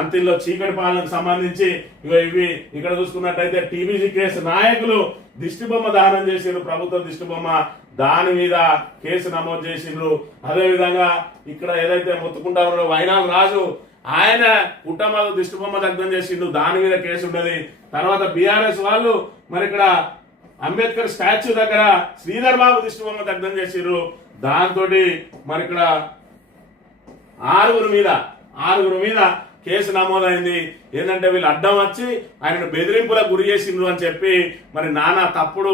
అంతిలో చీకటి పాలనకు సంబంధించి ఇవి ఇక్కడ చూసుకున్నట్టయితే టీబీజీ కేసు నాయకులు దిష్టిబొమ్మ దహనం చేసిండ్రు, ప్రభుత్వ దిష్టిబొమ్మ, దాని మీద కేసు నమోదు చేసిండ్రు. అదే విధంగా ఇక్కడ ఏదైతే మొత్తుకుంటా ఉన్నారో వైనాల్ రాజు, ఆయన కుటుంబాలు దిష్టిబొమ్మ దగ్ధం చేసిండు, దాని మీద కేసు ఉన్నది. తర్వాత బీఆర్ఎస్ వాళ్ళు మరి ఇక్కడ అంబేద్కర్ స్టాచ్యూ దగ్గర శ్రీధర్ బాబు దిష్టిబొమ్మ దగ్ధం చేసిండ్రు, దాంతో మరి ఇక్కడ ఆరుగురు మీద కేసు నమోదైంది. ఏంటంటే వీళ్ళు అడ్డం వచ్చి ఆయన బెదిరింపులకు గురి చేసిండ్రు అని చెప్పి మరి నానా తప్పుడు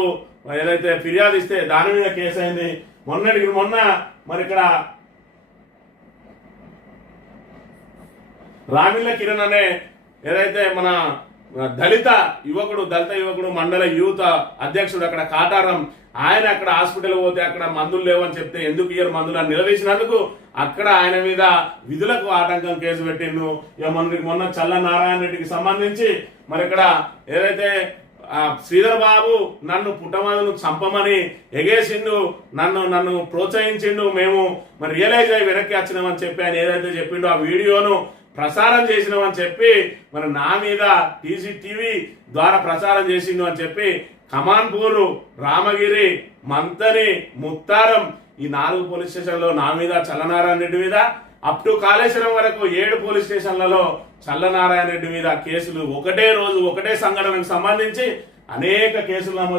ఏదైతే ఫిర్యాదు ఇస్తే దాని మీద కేసు అయింది. మొన్న మరి ఇక్కడ రామిల్ల కిరణ్ అనే ఏదైతే మన దళిత యువకుడు మండల యూత్ అధ్యక్షుడు అక్కడ కాటారం, ఆయన అక్కడ హాస్పిటల్ పోతే అక్కడ మందులు లేవని చెప్తే ఎందుకు ఇయర్ మందులు అని నిలదీసినందుకు అక్కడ ఆయన మీద విధులకు ఆటంకం కేసు పెట్టిండు. మొన్న చల్ల నారాయణ రెడ్డికి సంబంధించి మరి ఇక్కడ ఏదైతే శ్రీధర్ బాబు నన్ను పుట్టమదును చంపమని ఎగేసిండు, నన్ను ప్రోత్సహించిండు, మేము మరి రియలైజ్ అయ్యి వెనక్కి వచ్చినామని చెప్పి ఆయన ఏదైతే చెప్పిండో ఆ వీడియోను ప్రసారం చేసినామని చెప్పి మరి నా మీద టీవీ ద్వారా ప్రసారం చేసిండు అని చెప్పి కమాన్పూర్, రామగిరి, మంతని, ముత్తారం ఈ 4 పోలీస్ స్టేషన్లలో నా మీద చల్లనారాయణ రెడ్డి మీద అప్ టు కాళేశ్వరం వరకు 7 పోలీస్ స్టేషన్లలో చల్లనారాయణ రెడ్డి మీద కేసులు ఒకటే రోజు ఒకటే సంఘటనకు సంబంధించి అనేక కేసులు నమోదు